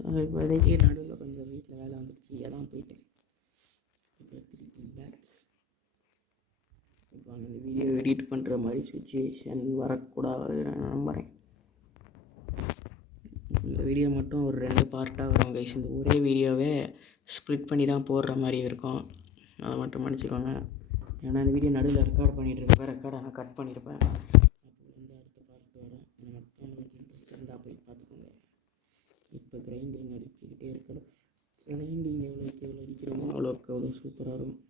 இப்போதைக்கு நடுவில் கொஞ்சம் வீட்டில் வேலை வந்துடுச்சு, அதான் போயிட்டேன். இப்போ திருப்பி பேக். இப்போ அந்த வீடியோ எடிட் பண்ணுற மாதிரி சுச்சுவேஷன் வரக்கூடாது நான் நம்புகிறேன். இந்த வீடியோ மட்டும் ஒரு 2 பார்ட்டாக வரும் கைஸ். இந்த ஒரே வீடியோவே ஸ்ப்ளிட் பண்ணி தான் போடுற மாதிரி இருக்கும், அதை மட்டும் மன்னிச்சிக்கோங்க. ஏன்னா இந்த வீடியோ நடுவில் ரெக்கார்ட் பண்ணிகிட்ருப்பேன், ரெக்கார்டை நான் கட் பண்ணியிருப்பேன். அப்போலேருந்து அடுத்த பார்ட் வரும். உங்களுக்கு இன்ட்ரெஸ்ட் இருந்தால் போய் பார்த்துக்கோங்க. இப்போ கிரைண்டிங் அடிச்சுக்கிட்டே இருக்கணும். கிரைண்டிங் எவ்வளோக்கு எவ்வளோ அடிக்கிறோமோ அவ்வளோக்கு அவ்வளோ சூப்பராக இருக்கும்.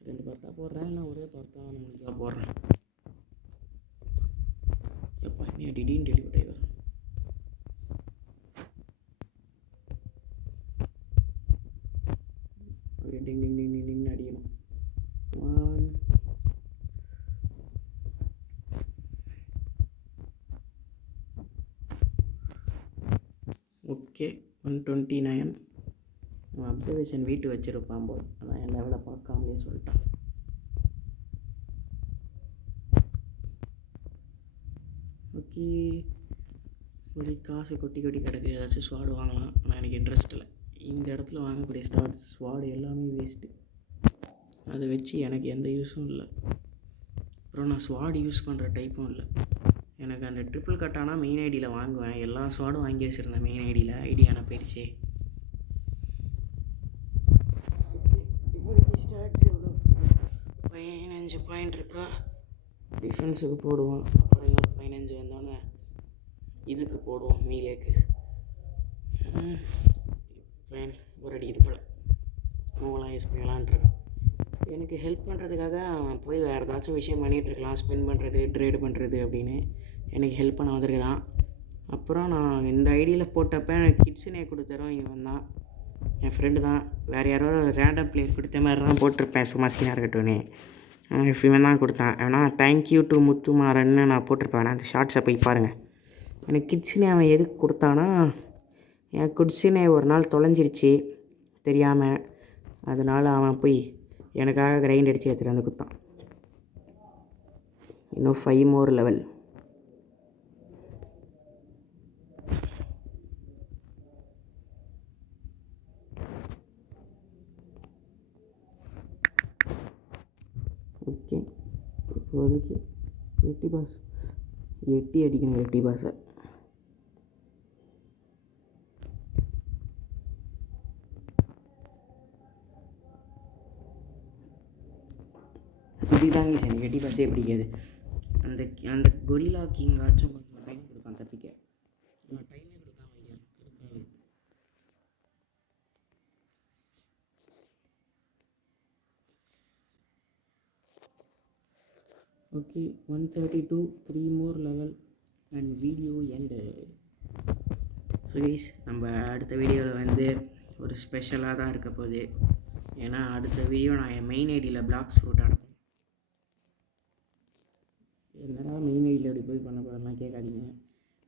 2 பார்ட்டாக போடுறேன், இல்லை ஒரே பார்ட்டாக நான் முடிஞ்சால் போடுறேன். எப்போ நீ திடீர்னு டெலிவரி டிரைவர் டிங் டிங் டிங் டிங் டிங்னு அடிக்கணும். 1 ஓகே 129. அப்சர்வேஷன் வீட்டு வச்சுருப்பான் போல், அதான் என் லெவலை பார்க்காமலே சொல்லிட்டான். ஓகே, ஒரு காசு கொட்டி கிடக்கு, ஏதாச்சும் ஸ்வாடு வாங்கலாம். ஆனால் எனக்கு இன்ட்ரெஸ்ட் இல்லை. இந்த இடத்துல வாங்கக்கூடிய ஸ்வாடு எல்லாமே வேஸ்ட்டு. அதை வச்சு எனக்கு எந்த யூஸும் இல்லை. அப்புறம் நான் ஸ்வாடு யூஸ் பண்ணுற டைப்பும் இல்லை. எனக்கு அந்த ட்ரிபிள் கட்டானா மெயின் ஐடியில் வாங்குவேன். எல்லா ஸ்வாடும் வாங்கி வச்சுருந்தேன் மெயின் ஐடியில், ஐடியான போயிடுச்சு. இப்போதைக்கு ஸ்டாட்ஸ் எவ்வளோ? 15 பாயிண்ட் இருக்கா? டிஃபென்ஸுக்கு போடுவோம். அப்புறம் இன்னொரு 15 வந்தோன்னே இதுக்கு போடுவோம், மீடியாவுக்கு. ஒரு அடிக்குது போல், மூவெல்லாம் யூஸ் பண்ணலான்ட்ருக்கேன். எனக்கு ஹெல்ப் பண்ணுறதுக்காக அவன் போய் வேறு ஏதாச்சும் விஷயம் பண்ணிகிட்ருக்கலாம், ஸ்பெண்ட் பண்ணுறது, ட்ரேடு பண்ணுறது அப்படின்னு எனக்கு ஹெல்ப் பண்ண வந்திருக்குதான். அப்புறம் நான் இந்த ஐடியில் போட்டப்போ எனக்கு கிட்ஸுனே கொடுத்தரும் இவன் தான், என் ஃப்ரெண்டு தான். வேறு யாரோ ரேண்டம் பிளேயர் கொடுத்த மாதிரி தான் போட்டிருப்பேன், சும்மா சீனாக இருக்கட்டும்னு. இவன் தான் கொடுத்தான். ஆனால் தேங்க்யூ டு முத்துமாறன்னு நான் போட்டிருப்பேன். அந்த ஷார்ட்ஸை போய் பாருங்கள். எனக்கு கிட்ஸுனே அவன் எதுக்கு கொடுத்தானா, என் கிட்ஸுனே ஒரு நாள் தொலைஞ்சிருச்சு தெரியாமல். அதனால் அவன் போய் எனக்காக கிரைண்ட் அடித்து எடுத்துகிட்டு வந்து கொடுத்தான். இன்னும் 5 more லெவல். ஓகே, இப்போதைக்கு 80 பாஸ் 80 அடிக்கணும். 80 பாஸை இப்படிதாங்க சார். எனக்கு 80 பாஸே பிடிக்காது. அந்த அந்த கொரில்லா கிங்காச்சும் கொஞ்சம் டைம் கொடுப்பான் தப்பிக்க. நான் டைமே கொடுக்காம அடிக்கிறேன். Okay 132, 3 more level and video end. So guys, நம்ம அடுத்த வீடியோவில் வந்து ஒரு ஸ்பெஷலாக தான் இருக்க போகுது. ஏன்னா அடுத்த வீடியோ நான் என் மெயின் ஐடியில் பிளாக்ஸ் ஃப்ரூட் அனுப்பேன். என்னடா மெயின் ஐடியில் எப்படி போய் பண்ண போகிறேன்னா கேட்காதீங்க.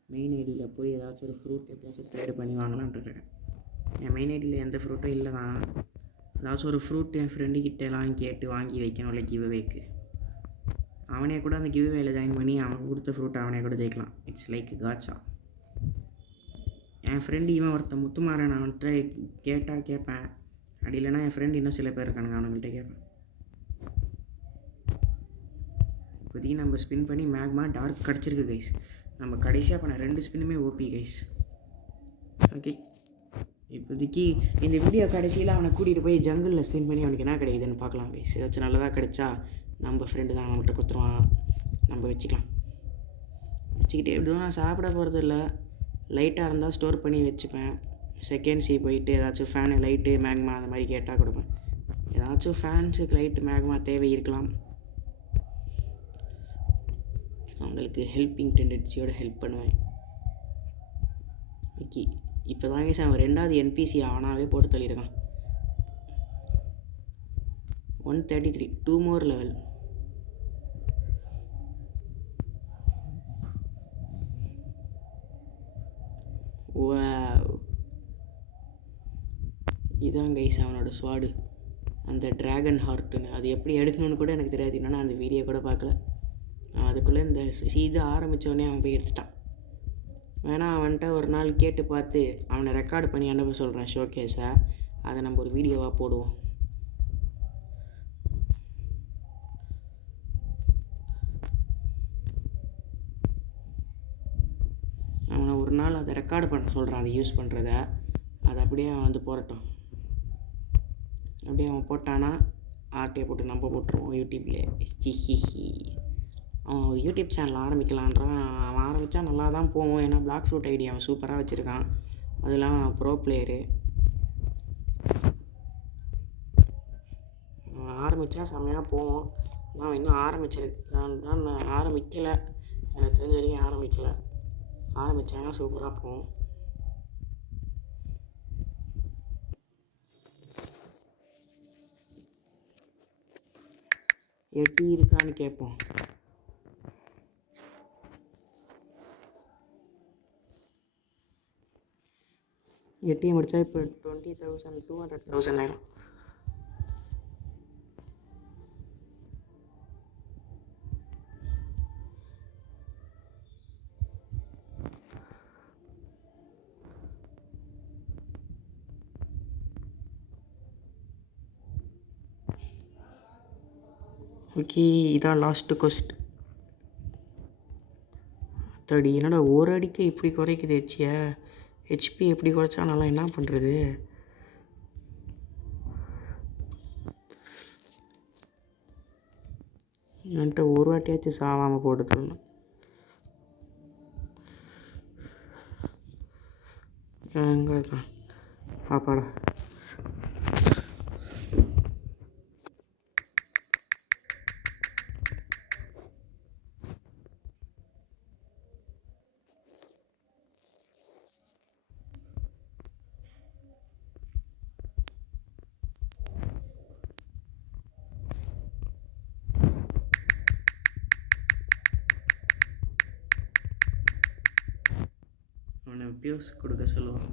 மெயின் ஐடியில் போய் ஏதாச்சும் ஒரு ஃப்ரூட் எப்படியாச்சும் ட்ரேடு பண்ணி வாங்கலான்ட்டுருக்கேன். என் மெயின் ஐடியில் எந்த ஃப்ரூட்டும் இல்லை தான். ஏதாச்சும் ஒரு ஃப்ரூட் என் ஃப்ரெண்டுக்கிட்டலாம் கேட்டு வாங்கி வைக்கணும், இல்லை கிவ்அவேக்கு. அவனே கூட அந்த கிவ்அவேல ஜாயின் பண்ணி அவன் கொடுத்த ஃப்ரூட் அவனே கூட ஜெயிக்கலாம். It's like CAATSA. N friend இவன் ஒருத்த முத்துமாறன், அவன்கிட்ட கேட்டால் கேட்பேன். அப்படி இல்லைனா என் ஃப்ரெண்டு இன்னும் சில பேர் இருக்கானுங்க, அவனுங்கள்ட்ட கேட்பேன். இப்போதைக்கு நம்ம ஸ்பின் பண்ணி மேக்மா டார்க் கிடச்சிருக்கு கைஸ். நம்ம கடைசியாக பண்ண 2 ஸ்பின்னுமே ஓபி கைஸ். ஓகே, இப்போதைக்கு இந்த வீடியோ கடைசியில் அவனை கூட்டிகிட்டு போய் ஜங்கிளில் ஸ்பின் பண்ணி அவனுக்கு என்ன கிடைக்குதுன்னு பார்க்கலாம் கைஸ். ஏதாச்சும் நல்லதாக கிடைச்சா நம்ம ஃப்ரெண்டு தான் அவன்கிட்ட கொடுத்துருவான், நம்ம வச்சுக்கலாம். வச்சுக்கிட்டே எப்படியும் நான் சாப்பிட போகிறது இல்லை. லைட்டாக இருந்தால் ஸ்டோர் பண்ணி வச்சுப்பேன். செகண்ட் சி போயிட்டு ஏதாச்சும் ஃபேனு, லைட்டு, மேக்மா அந்த மாதிரி கேட்டால் கொடுப்பேன். ஏதாச்சும் ஃபேன்ஸுக்கு லைட்டு, மேக்மா தேவை இருக்கலாம். அவங்களுக்கு ஹெல்ப்பிங் டெண்டன்சியோடு ஹெல்ப் பண்ணுவேன். ஓகே, இப்போ தாங்க சார் அவன் 2வது என்பிசி அவனாகவே போட்டு தள்ளியிருக்கான். 133, 2 more லெவல். இதான் கைஸ் அவனோட ஸ்வாடு, அந்த ட்ராகன் ஹார்ட்டுன்னு. அது எப்படி எடுக்கணும்னு கூட எனக்கு தெரியாது. என்னன்னா அந்த வீடியோ கூட பார்க்கல. அதுக்குள்ளே இந்த இது ஆரம்பித்தோடனே அவன் போய் எடுத்துட்டான். வேணா அவன்கிட்ட ஒரு நாள் கேட்டு பார்த்து அவனை ரெக்கார்டு பண்ணி அனுப்ப சொல்கிறேன் ஷோகேஸை. அதை நம்ம ஒரு வீடியோவாக போடுவோம். அவனை ஒரு நாள் அதை ரெக்கார்டு பண்ண சொல்கிறான், அதை யூஸ் பண்ணுறத. அதை அப்படியே அவன் வந்து போடட்டும். அப்படியே அவன் போட்டானா ஆர்டியை போட்டு நம்ம போட்டுருவோம் யூடியூப்லேயே. ஹிஹிஹி. அவன் ஒரு யூடியூப் சேனல் ஆரம்பிக்கலான்றான். அவன் ஆரம்பித்தா நல்லா தான் போவோம். ஏன்னா பிளாக் ஷூட் ஐடி அவன் சூப்பராக வச்சுருக்கான். அது இல்லாமல் ப்ரோ பிளேயரு. அவன் ஆரம்பித்தா செம்மையாக போவோம். நான் இன்னும் ஆரம்பிச்சிருக்கான், நான் ஆரம்பிக்கலை. எனக்கு தெரிஞ்ச வரைக்கும் ஆரம்பிக்கலை. ஆரம்பித்தாங்கன்னா சூப்பராக போவோம். எட்டி இருக்கான்னு கேட்போம். எட்டி முடித்தா இப்போ 20,000 200,000 ஆயிடும். ஓகே, இதான் லாஸ்ட்டு கொஸ்ட். தடி என்னடா ஒரு அடிக்கு இப்படி குறைக்குது ஹெச்பி எப்படி குறைச்சா நல்லா என்ன பண்ணுறது? என்கிட்ட ஒரு வாட்டியாச்சும் சாவாமல் போட்டு தரணும். எங்கே இருக்கான் பாப்பாடா? அவனை வியூஸ் கொடுக்க சொல்லுவான்.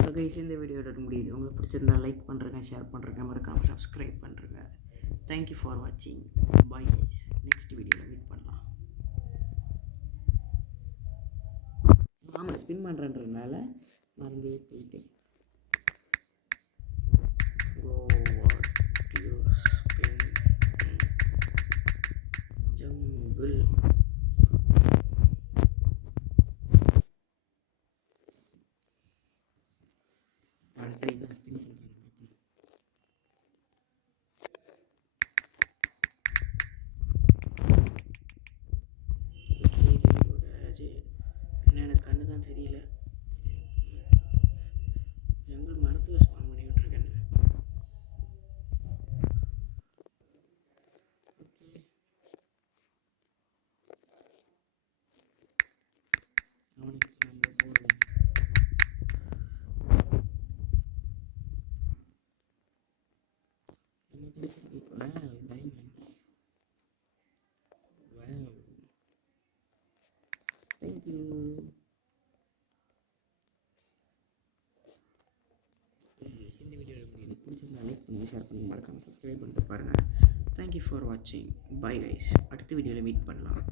ஸோ கைஸ், இந்த வீடியோட முடியுது. உங்களுக்கு பிடிச்சிருந்தா லைக் பண்ணுறேங்க, ஷேர் பண்ணுறேங்க, மறக்காமல் சப்ஸ்கிரைப் பண்ணுறேங்க. தேங்க்யூ ஃபார் வாட்சிங். Bye guys. நெக்ஸ்ட் வீடியோவில் மீட் பண்ணலாம். ஆமாம், ஸ்பின் பண்ணுறன்றதுனால மறந்தே போயிட்டேன். ஜங்குள் எனக்கு கண்ணு தான் தெரியல. ஜங்குள் மரத்தில் ஸ்பான் பண்ணி விட்டுருக்கேன். ஓகே, அவனுக்கு நம்ம போடுவோம். என்ன கிடைச்சிருக்கு இப்போ? டைமண்ட். தேங்க்யூ. இந்த வீடியோ உங்களுக்கு பிடிச்சிருந்தா லைக் பண்ணி ஷேர் பண்ணி மறக்காமல் சப்ஸ்கிரைப் பண்ணிட்டு பாருங்கள். தேங்க்யூ ஃபார் வாட்சிங். Bye guys. அடுத்த வீடியோவில் மீட் பண்ணலாம்.